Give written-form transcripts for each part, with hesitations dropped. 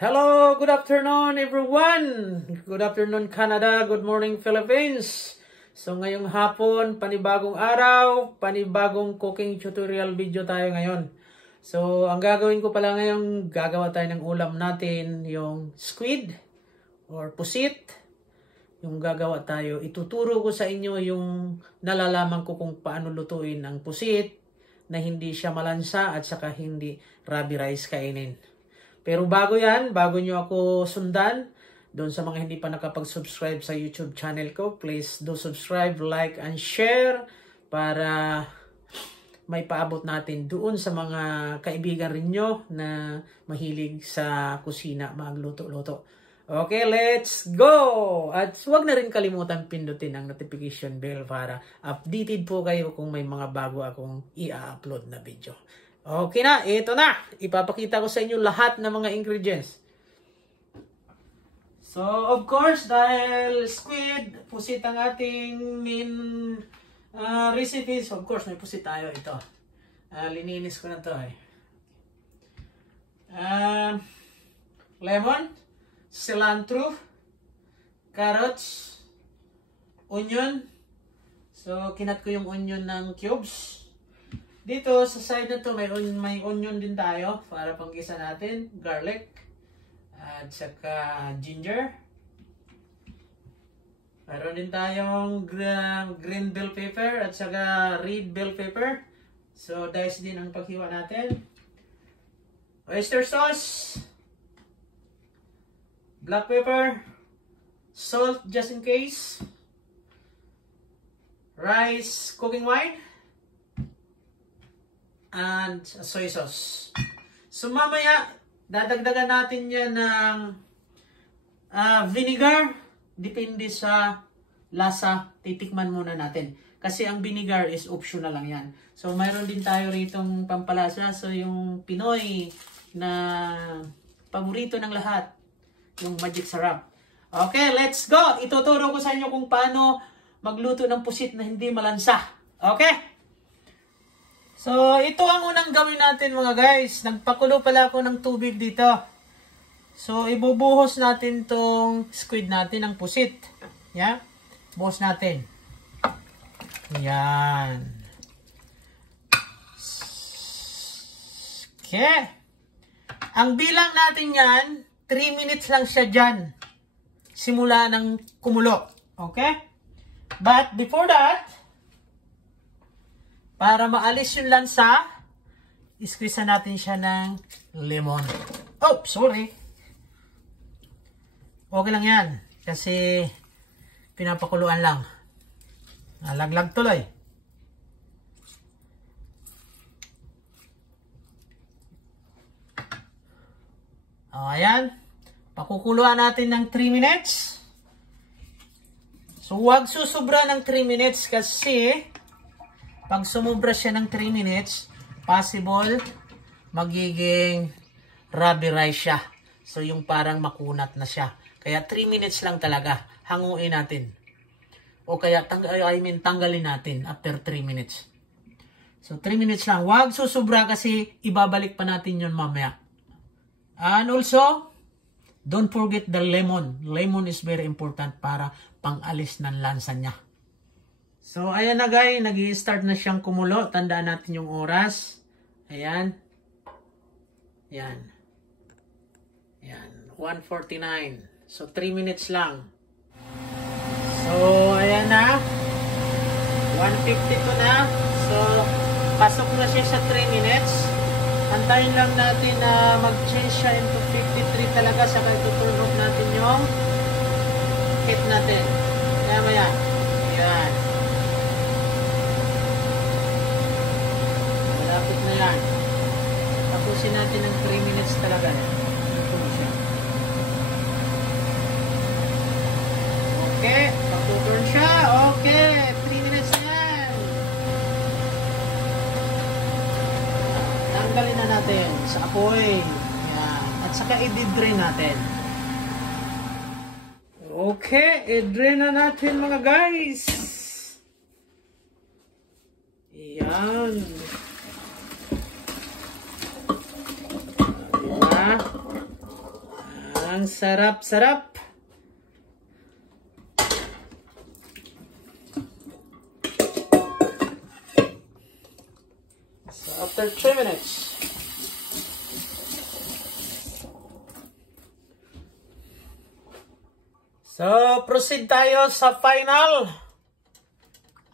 Hello, good afternoon everyone. Good afternoon Canada, good morning Philippines. So ngayong hapon, panibagong araw, panibagong cooking tutorial video tayo ngayon. So ang gagawin ko pala ngayon, gagawa tayo ng ulam natin, yung squid or pusit. Yung gagawa tayo, ituturo ko sa inyo yung nalalaman ko kung paano lutuin ang pusit na hindi siya malansa at saka hindi rubby rice kainin. Pero bago yan, bago nyo ako sundan, doon sa mga hindi pa nakapag-subscribe sa YouTube channel ko, please do subscribe, like, and share para may paabot natin doon sa mga kaibigan rin nyo na mahilig sa kusina, magluto-luto. Okay, let's go! At huwag na rin kalimutan pindutin ang notification bell para updated po kayo kung may mga bago akong i-upload na video. Okay na, ito na. Ipapakita ko sa inyo lahat ng mga ingredients. So, of course, dahil squid, pusit ang ating main recipes. Of course, may pusit tayo ito. Lininis ko na ito eh. Lemon, cilantro, carrots, onion. So, kinat ko yung onion ng cubes. Dito sa side na to may onion din tayo para panggisa natin, garlic at saka ginger. Meron din tayong green bell pepper at saka red bell pepper. So dice din ang paghiwa natin. Oyster sauce, black pepper, salt just in case, rice cooking wine, and soy sauce. So mamaya, dadagdagan natin yan ng vinegar. Depende sa lasa, titikman muna natin. Kasi ang vinegar is optional lang yan. So mayroon din tayo ritong pampalasa. So yung Pinoy na paborito ng lahat, yung magic sarap. Okay, let's go! Ituturo ko sa inyo kung paano magluto ng pusit na hindi malansa. Okay? So, ito ang unang gawin natin mga guys. Nagpakulo pala ako ng tubig dito. So, ibubuhos natin tong squid natin, ang pusit. Yeah? Buhos natin. Yan. Okay. Ang bilang natin yan, 3 minutes lang siya dyan. Simula ng kumulo. Okay? But before that, para maalis yung lansa, isqueeze natin siya ng lemon. Oh, sorry. Okay lang yan. Kasi pinapakuluan lang. Nalaglag tuloy. O, ayan. Pakukuluan natin ng 3 minutes. So, huwag susubra ng 3 minutes kasi pag sumubra siya ng 3 minutes, possible magiging rubby rice siya. So, yung parang makunat na siya. Kaya 3 minutes lang talaga. Hanguin natin. O kaya, tanggalin natin after 3 minutes. So, 3 minutes lang. Huwag susubra kasi ibabalik pa natin yun mamaya. And also, don't forget the lemon. Lemon is very important para pang-alis ng lansa niya. So, ayan na guys, nag-i-start na siyang kumulo. Tandaan natin yung oras. Ayan. Ayan. Ayan. 1:49. So, 3 minutes lang. So, ayan na. 1:52 na. So, pasok na siya sa 3 minutes. Antayin lang natin na mag-change siya into 53 talaga. Saka ituturn off natin yung heat natin. Kaya maya. Ayan. Na yan. Tapusin natin ng 3 minutes talaga. Ito siya. Okay. Pag-turn siya. Okay. 3 minutes na yan. Tanggalin na natin sa apoy. Yan. At saka i-drain natin. Okay. I-drain na natin mga guys. Yan. Ang sarap-sarap. So after 3 minutes. So proceed tayo sa final.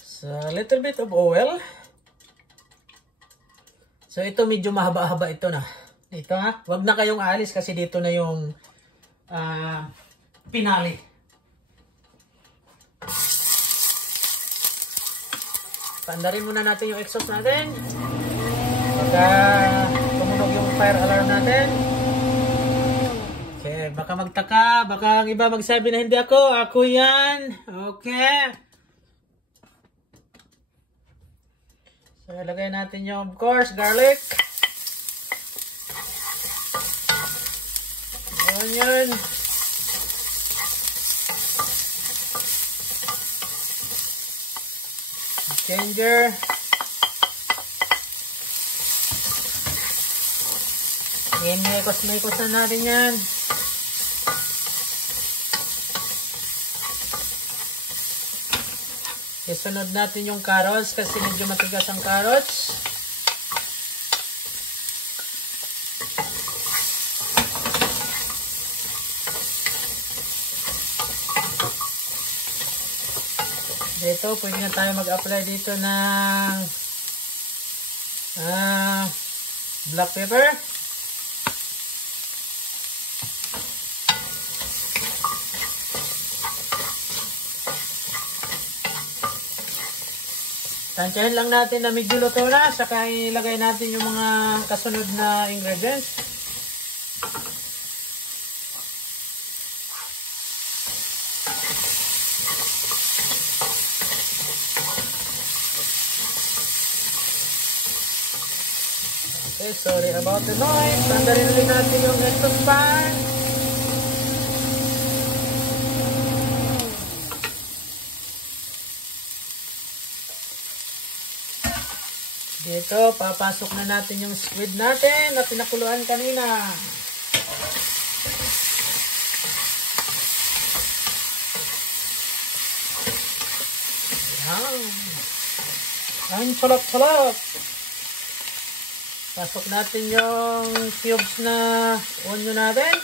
So a little bit of oil. So ito medyo mahaba-haba ito na. Dito ha. Huwag na kayong aalis kasi dito na yung pinali. Paandarin muna natin yung exhaust natin. Baka tumunog yung fire alarm natin. Okay, baka magtaka. Baka ang iba magsabi na hindi ako. Ako yan. Okay. So, ilagay natin yung, of course, garlic. Onion. Ginger. Mekos-mekos na natin yan. Isunod natin yung carrots kasi medyo matigas ang carrots. Dito, pwede na tayo mag-apply dito ng black pepper. Tansyahin lang natin na medyo luto na, saka ilagay natin yung mga kasunod na ingredients. Okay, sorry about the noise. Tanggalin ulit natin yung exhaust fan. Dito, papasok na natin yung squid natin na pinakuluan kanina. Yan. Ang salap-salap. Pasok natin yung cubes na onion natin.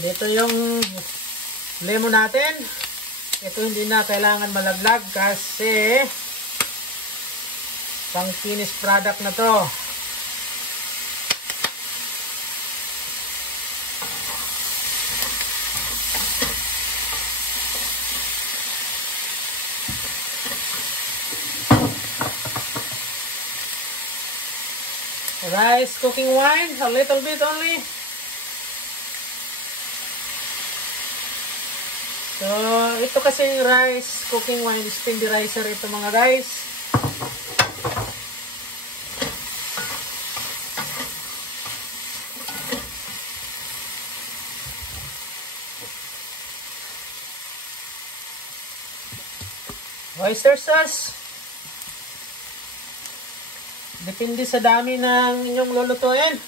Dito yung lemon natin. Ito hindi na kailangan malaglag kasi pang finished product na to. Rice cooking wine, a little bit only. So, ito kasing rice cooking wine, stabilizer ito mga guys. Oyster sauce. Depende sa dami ng inyong lulutuin.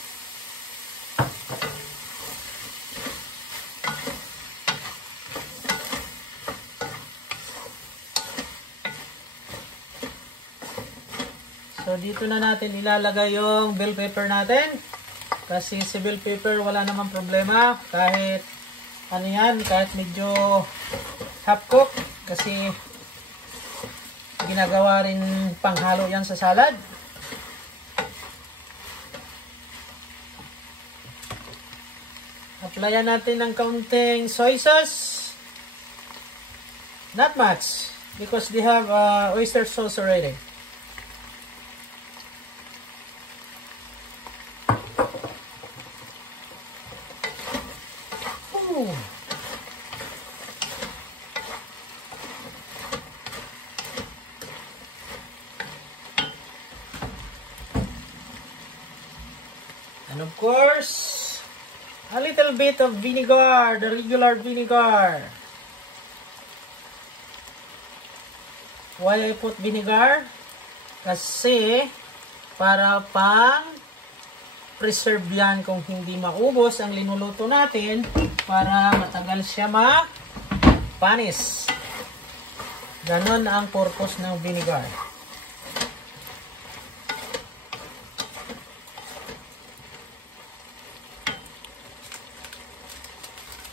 So, dito na natin ilalagay yung bell pepper natin. Kasi si bell pepper wala namang problema. Kahit ano yan, kahit medyo half cook. Kasi ginagawa rin panghalo yan sa salad. Applyan natin ng kaunting soy sauce. Not much. Because they have oyster sauce already. And of course, a little bit of vinegar, the regular vinegar. Why I put vinegar? Kasi para pang preserve yan kung hindi maubos ang linuluto natin para matagal siya mapanis. Ganon ang purpose ng vinegar.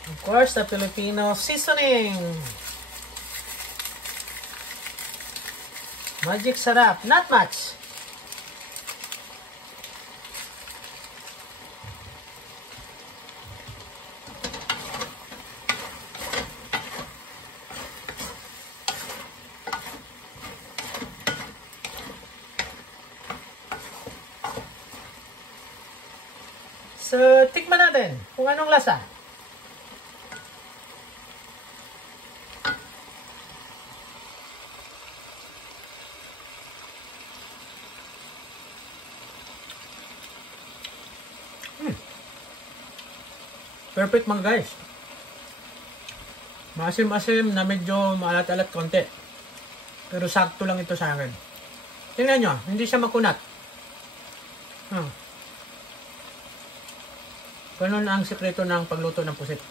Of course, the Filipino seasoning. Magic sarap. Not much. So, tikman natin kung anong lasa. Perfect mga guys. Maasim-asim na medyo maalat-alat konti. Pero sakto lang ito sa akin. Tingnan nyo, hindi siya makunat. Ganun ang sekreto ng pagluto ng pusit.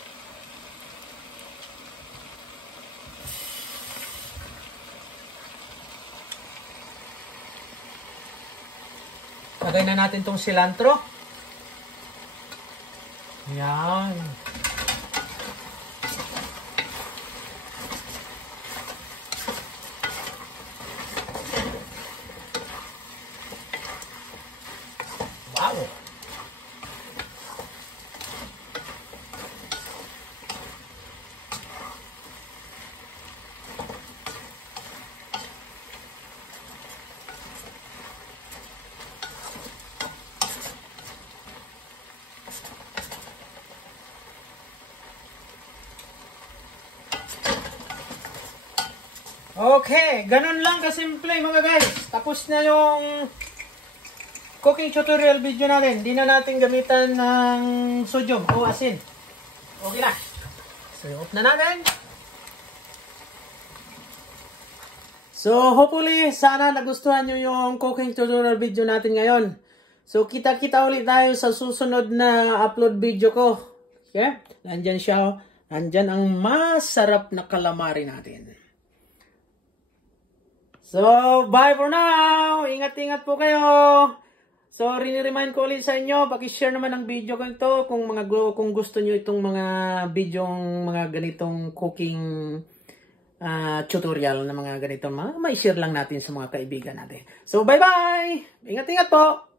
Lagay na natin tong cilantro. Yan. Wow. Okay, ganun lang kasimple mga guys. Tapos na yung cooking tutorial video natin. Hindi na natin gamitan ng sodium o asin. Okay na. So, off na natin. So, hopefully, sana nagustuhan nyo yung cooking tutorial video natin ngayon. So, kita-kita ulit tayo sa susunod na upload video ko. Okay? Nandyan siya. Nandyan ang masarap na calamari natin. So, bye for now! Ingat-ingat po kayo! So, rini-remind ko ulit sa inyo, paki-share naman ang video ko ito kung gusto nyo itong mga videong mga ganitong cooking tutorial na mga ganitong may share lang natin sa mga kaibigan natin. So, bye-bye! Ingat-ingat po!